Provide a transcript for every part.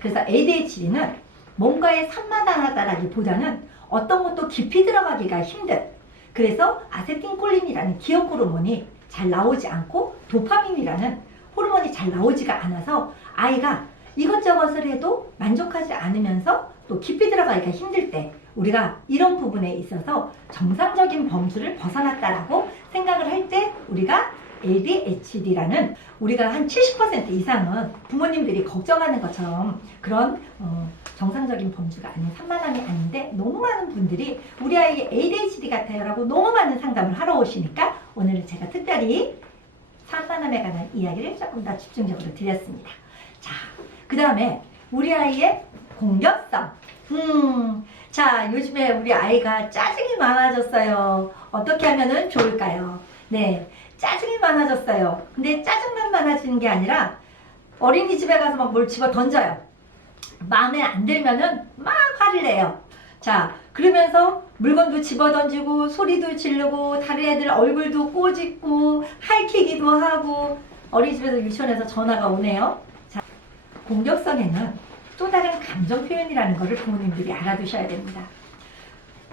그래서 ADHD는 뭔가에 산만하다라기보다는 어떤 것도 깊이 들어가기가 힘든, 그래서 아세틸콜린이라는 기억 호르몬이 잘 나오지 않고 도파민이라는 호르몬이 잘 나오지가 않아서 아이가 이것저것을 해도 만족하지 않으면서 또 깊이 들어가기가 힘들 때 우리가 이런 부분에 있어서 정상적인 범주를 벗어났다라고 생각을 할 때 우리가 ADHD라는, 우리가 한 70% 이상은 부모님들이 걱정하는 것처럼 그런 정상적인 범주가 아닌 산만함이 아닌데 너무 많은 분들이 우리 아이 ADHD 같아요 라고 너무 많은 상담을 하러 오시니까 오늘은 제가 특별히 산만함에 관한 이야기를 조금 더 집중적으로 드렸습니다. 자, 그 다음에 우리 아이의 공격성. 자, 요즘에 우리 아이가 짜증이 많아졌어요. 어떻게 하면 좋을까요? 네, 짜증이 많아졌어요. 근데 짜증만 많아지는 게 아니라 어린이집에 가서 막 뭘 집어 던져요. 마음에 안 들면은 막 화를 내요. 자, 그러면서 물건도 집어 던지고 소리도 지르고 다른 애들 얼굴도 꼬집고 할퀴기도 하고. 어린이집에서 유치원에서 전화가 오네요. 자, 공격성에는 또 다른 감정 표현이라는 것을 부모님들이 알아두셔야 됩니다.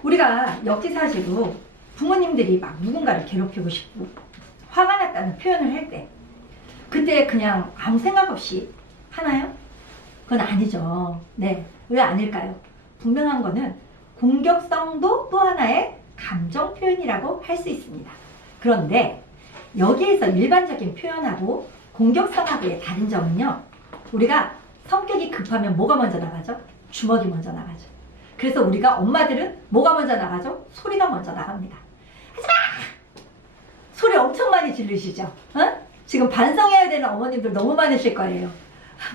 우리가 역지사지로 부모님들이 막 누군가를 괴롭히고 싶고 화가 났다는 표현을 할 때 그때 그냥 아무 생각 없이 하나요? 그건 아니죠. 네, 왜 아닐까요? 분명한 거는 공격성도 또 하나의 감정 표현이라고 할 수 있습니다. 그런데 여기에서 일반적인 표현하고 공격성하고의 다른 점은요, 우리가 성격이 급하면 뭐가 먼저 나가죠? 주먹이 먼저 나가죠. 그래서 우리가 엄마들은 뭐가 먼저 나가죠? 소리가 먼저 나갑니다. 하지마! 소리 엄청 많이 지르시죠? 어? 지금 반성해야 되는 어머님들 너무 많으실 거예요.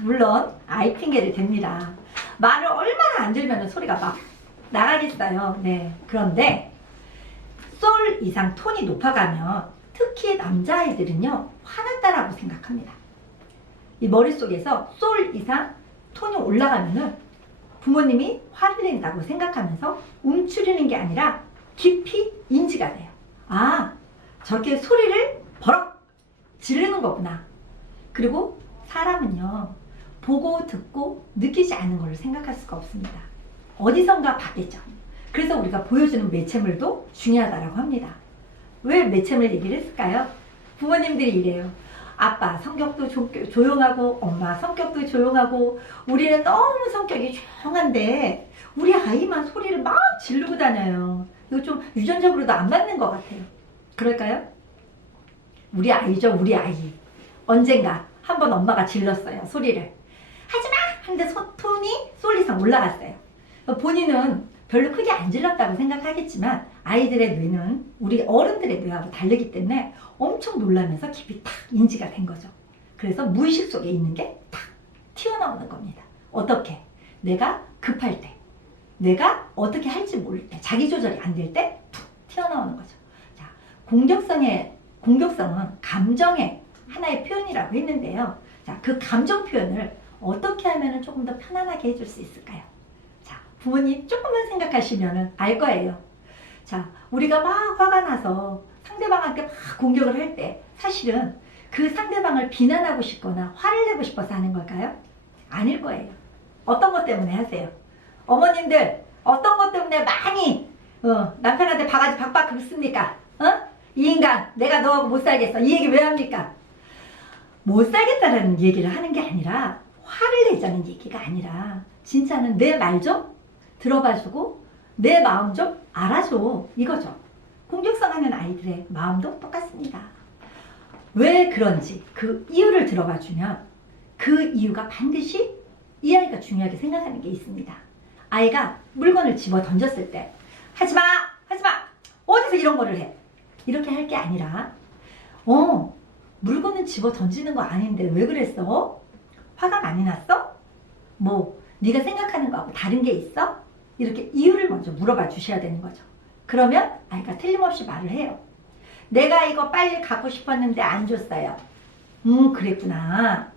물론 아이 핑계를 댑니다. 말을 얼마나 안 들면 소리가 막 나가겠어요. 네. 그런데 솔 이상 톤이 높아가면 특히 남자아이들은요, 화났다라고 생각합니다. 이 머릿속에서 솔 이상 톤이 올라가면은 부모님이 화를 낸다고 생각하면서 움츠리는 게 아니라 깊이 인지가 돼요. 아, 저렇게 소리를 버럭 지르는 거구나. 그리고 사람은요, 보고 듣고 느끼지 않는 걸 생각할 수가 없습니다. 어디선가 봤겠죠. 그래서 우리가 보여주는 매체물도 중요하다고 합니다. 왜 매체물 얘기를 했을까요? 부모님들이 이래요. 아빠 성격도 조용하고 엄마 성격도 조용하고 우리는 너무 성격이 조용한데 우리 아이만 소리를 막 지르고 다녀요. 이거 좀 유전적으로도 안 맞는 것 같아요. 그럴까요? 우리 아이죠, 우리 아이. 언젠가 한번 엄마가 질렀어요, 소리를. 하지마! 하는데 톤이 솔 이상 올라갔어요. 본인은 별로 크게 안 질렀다고 생각하겠지만 아이들의 뇌는 우리 어른들의 뇌하고 다르기 때문에 엄청 놀라면서 깊이 탁 인지가 된 거죠. 그래서 무의식 속에 있는 게 탁 튀어나오는 겁니다. 어떻게? 내가 급할 때, 내가 어떻게 할지 모를 때, 자기 조절이 안 될 때 툭 튀어나오는 거죠. 자, 공격성은 감정의 하나의 표현이라고 했는데요. 자, 그 감정 표현을 어떻게 하면 조금 더 편안하게 해줄 수 있을까요? 자, 부모님 조금만 생각하시면 알 거예요. 자, 우리가 막 화가 나서 상대방한테 막 공격을 할 때 사실은 그 상대방을 비난하고 싶거나 화를 내고 싶어서 하는 걸까요? 아닐 거예요. 어떤 것 때문에 하세요? 어머님들 어떤 것 때문에 많이 남편한테 바가지 박박 긁습니까? 이 인간 내가 너하고 못 살겠어, 이 얘기 왜 합니까? 못 살겠다라는 얘기를 하는 게 아니라 화를 내자는 얘기가 아니라 진짜는 내 말 좀 들어봐주고 내 마음 좀 알아줘, 이거죠. 공격성하는 아이들의 마음도 똑같습니다. 왜 그런지 그 이유를 들어봐주면 그 이유가 반드시 이 아이가 중요하게 생각하는 게 있습니다. 아이가 물건을 집어 던졌을 때 하지마! 하지마! 어디서 이런 거를 해? 이렇게 할 게 아니라 물건은 집어 던지는 거 아닌데 왜 그랬어? 화가 많이 났어? 뭐 네가 생각하는 거하고 다른 게 있어? 이렇게 이유를 먼저 물어봐 주셔야 되는 거죠. 그러면 아이가 틀림없이 말을 해요. 내가 이거 빨리 갖고 싶었는데 안 줬어요. 그랬구나.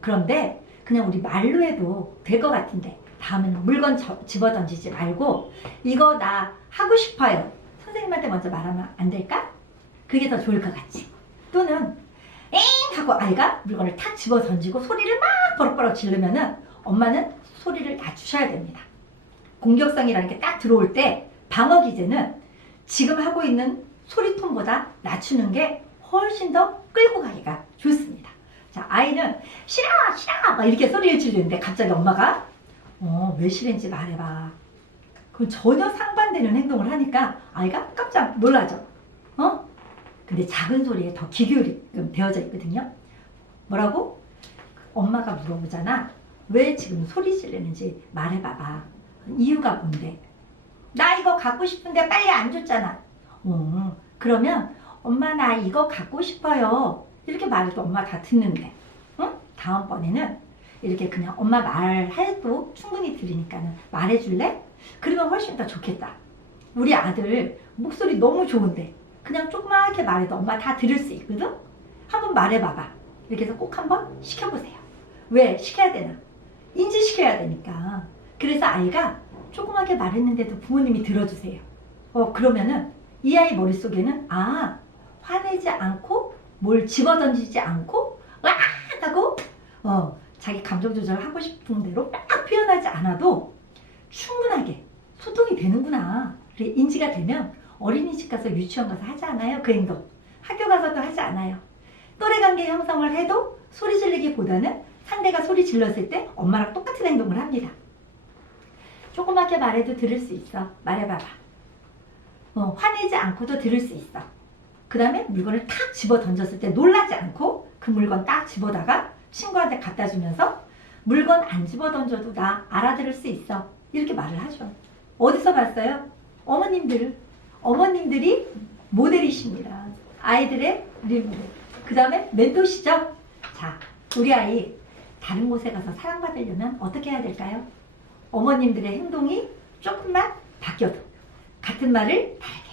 그런데 그냥 우리 말로 해도 될 것 같은데 다음에는 물건 집어 던지지 말고 이거 나 하고 싶어요. 선생님한테 먼저 말하면 안 될까? 그게 더 좋을 것 같지. 또는 엥 하고 아이가 물건을 탁 집어 던지고 소리를 막 버럭버럭 지르면은 엄마는 소리를 낮추셔야 됩니다. 공격성이라는 게 딱 들어올 때 방어 기제는 지금 하고 있는 소리톤보다 낮추는 게 훨씬 더 끌고 가기가 좋습니다. 자, 아이는 싫어 싫어 막 이렇게 소리를 지르는데 갑자기 엄마가 왜 싫은지 말해봐. 그럼 전혀 상반되는 행동을 하니까 아이가 깜짝 놀라죠. 근데 작은 소리에 더 귀 기울이게끔 되어져 있거든요. 뭐라고? 엄마가 물어보잖아. 왜 지금 소리 지르는지 말해봐봐. 이유가 뭔데? 나 이거 갖고 싶은데 빨리 안 줬잖아. 그러면 엄마 나 이거 갖고 싶어요. 이렇게 말해도 엄마 다 듣는데. 다음번에는 이렇게 그냥 엄마 말해도 충분히 들으니까는 말해줄래? 그러면 훨씬 더 좋겠다. 우리 아들 목소리 너무 좋은데 그냥 조그맣게 말해도 엄마 다 들을 수 있거든? 한번 말해봐봐. 이렇게 해서 꼭 한번 시켜보세요. 왜? 시켜야 되나? 인지시켜야 되니까. 그래서 아이가 조그맣게 말했는데도 부모님이 들어주세요. 그러면은 이 아이 머릿속에는 화내지 않고 뭘 집어던지지 않고 와 하고 자기 감정 조절을 하고 싶은 대로 막 표현하지 않아도 충분하게 소통이 되는구나. 그래 인지가 되면 어린이집 가서 유치원 가서 하지 않아요? 그 행동. 학교 가서도 하지 않아요. 또래관계 형성을 해도 소리 지르기보다는 상대가 소리 질렀을 때 엄마랑 똑같은 행동을 합니다. 조그맣게 말해도 들을 수 있어. 말해봐봐. 화내지 않고도 들을 수 있어. 그 다음에 물건을 탁 집어 던졌을 때 놀라지 않고 그 물건 딱 집어다가 친구한테 갖다 주면서 물건 안 집어 던져도 나 알아들을 수 있어. 이렇게 말을 하죠. 어디서 봤어요? 어머님들이 모델이십니다. 아이들의 리모델. 그 다음에 멘토시죠? 자, 우리 아이 다른 곳에 가서 사랑받으려면 어떻게 해야 될까요? 어머님들의 행동이 조금만 바뀌어도 같은 말을 다르게,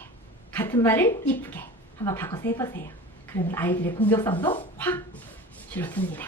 같은 말을 이쁘게 한번 바꿔서 해보세요. 그러면 아이들의 공격성도 확 줄어듭니다.